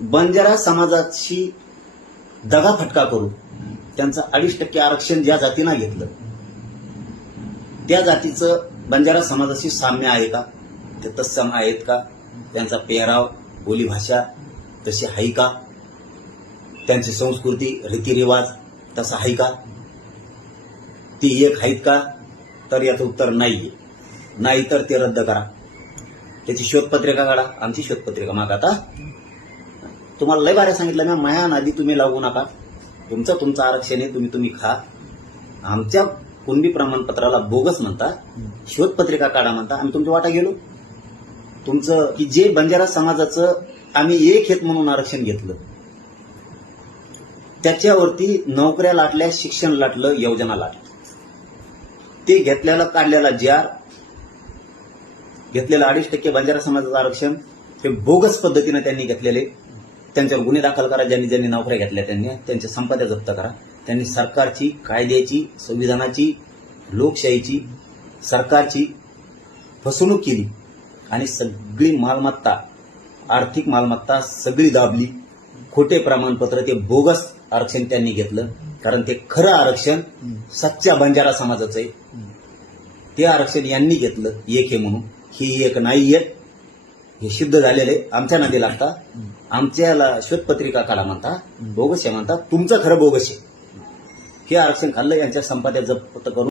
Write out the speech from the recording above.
बंजारा समाजाशी दगाफटका करून त्यांचं 2.5% आरक्षण ज्या जातीनं घेतलं त्या जातीचं बंजारा समाजाशी साम्य आहे का? ते तत्सम आहेत का? त्यांचा पेहराव, बोलीभाषा तशी आहे का? त्यांची संस्कृती, रीतिरिवाज तसा आहे का? ती एक आहेत का? तर याचं उत्तर नाहीये. नाही तर ते रद्द करा. त्याची शोधपत्रिका काढा. आमची शोधपत्रिका मागा. आता तुम्हाला लय बारे सांगितलं मी, माया नादी तुम्ही लागू नका. तुमचं आरक्षण आहे, तुम्ही खा. आमच्या कुणबी प्रमाणपत्राला बोगस म्हणता, शोधपत्रिका काढा म्हणता. आम्ही तुमच्या वाटा गेलो. तुमचं की जे बंजारा समाजाचं आम्ही एक हेत म्हणून आरक्षण घेतलं त्याच्यावरती नोकऱ्या लाटल्या, शिक्षण लाटलं, योजना लाटलं. ते घेतलेलं काढलेला जार, घेतलेलं 2.5% बंजारा समाजाचं आरक्षण हे बोगस पद्धतीने त्यांनी घेतलेले. त्यांच्यावर गुन्हे दाखल करा. ज्यांनी नोकऱ्या घेतल्या त्यांनी त्यांच्या संपत्त्या जप्त करा. त्यांनी सरकारची, कायद्याची, संविधानाची, लोकशाहीची, सरकारची फसवणूक केली आणि सगळी मालमत्ता, आर्थिक मालमत्ता सगळी दाबली. खोटे प्रमाणपत्र, ते बोगस आरक्षण त्यांनी घेतलं. कारण ते खरं आरक्षण सच्च्या बंजारा समाजाचं आहे. ते आरक्षण यांनी घेतलं एक हे म्हणून. ही एक नाहीये, हे सिद्ध झालेलं आहे. आमच्या नादी लागता, आमच्याला शोधपत्रिका काढा म्हणता, बोगस आहे म्हणता. तुमचं खरं बोगस आहे. हे आरक्षण खाल्लं, यांच्या संपत्त्या जप्त करून